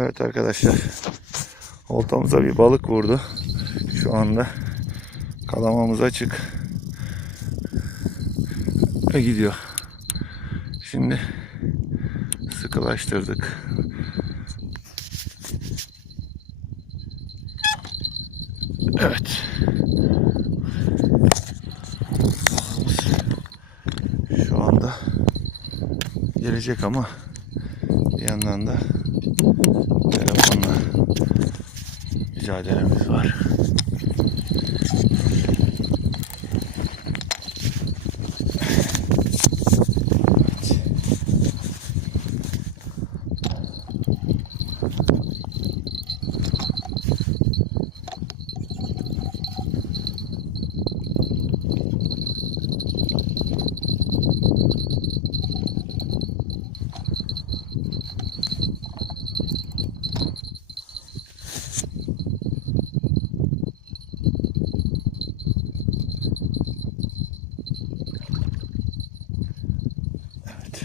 Evet arkadaşlar. Oltamıza bir balık vurdu. Şu anda kalamamız açık. Ve gidiyor. Şimdi sıkılaştırdık. Evet. Şu anda gelecek ama yandan da telefonla mücadelemiz var. Evet.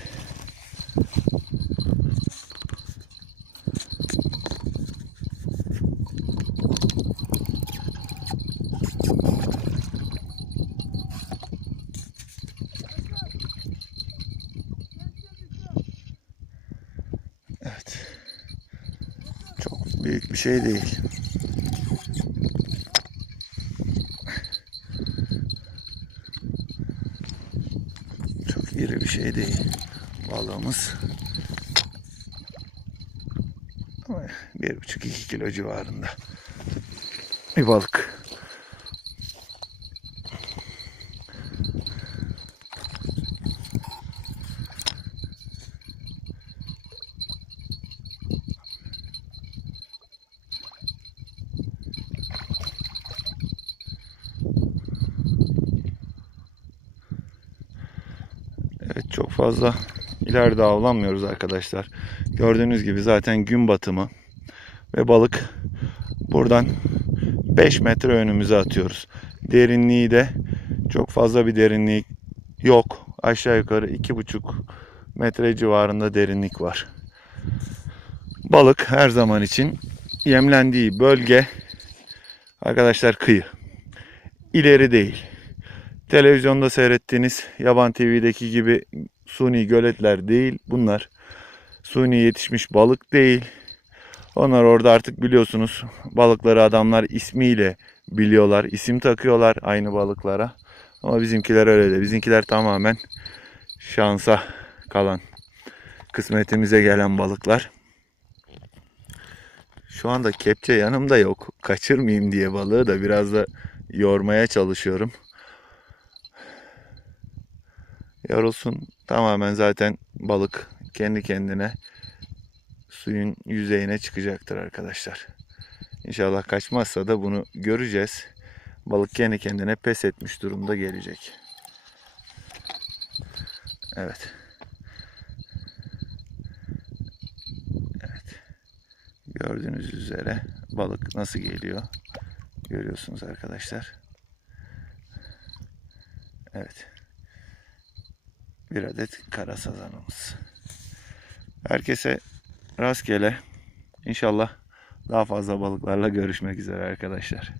Evet. Çok büyük bir şey değil. Çok iri bir şey değil. Balığımız bir buçuk iki kilo civarında bir balık. Evet çok fazla ileride avlanmıyoruz arkadaşlar. Gördüğünüz gibi zaten gün batımı ve balık buradan 5 metre önümüze atıyoruz. Derinliği de çok fazla bir derinliği yok. Aşağı yukarı 2,5 metre civarında derinlik var. Balık her zaman için yemlendiği bölge arkadaşlar kıyı. İleri değil televizyonda seyrettiğiniz Yaban TV'deki gibi suni göletler değil bunlar. Suni yetişmiş balık değil. Onlar orada artık biliyorsunuz balıkları adamlar ismiyle biliyorlar. isim takıyorlar aynı balıklara. Ama bizimkiler öyle değil. Bizimkiler tamamen şansa kalan, kısmetimize gelen balıklar. Şu anda kepçe yanımda yok. Kaçırmayayım diye balığı da biraz da yormaya çalışıyorum. Yorulsun. Tamamen zaten balık kendi kendine suyun yüzeyine çıkacaktır arkadaşlar. İnşallah kaçmazsa da bunu göreceğiz. Balık kendi kendine pes etmiş durumda gelecek. Evet. Evet. Gördüğünüz üzere balık nasıl geliyor? Görüyorsunuz arkadaşlar. Evet bir adet kara sazanımız. Herkese rastgele inşallah daha fazla balıklarla görüşmek üzere arkadaşlar.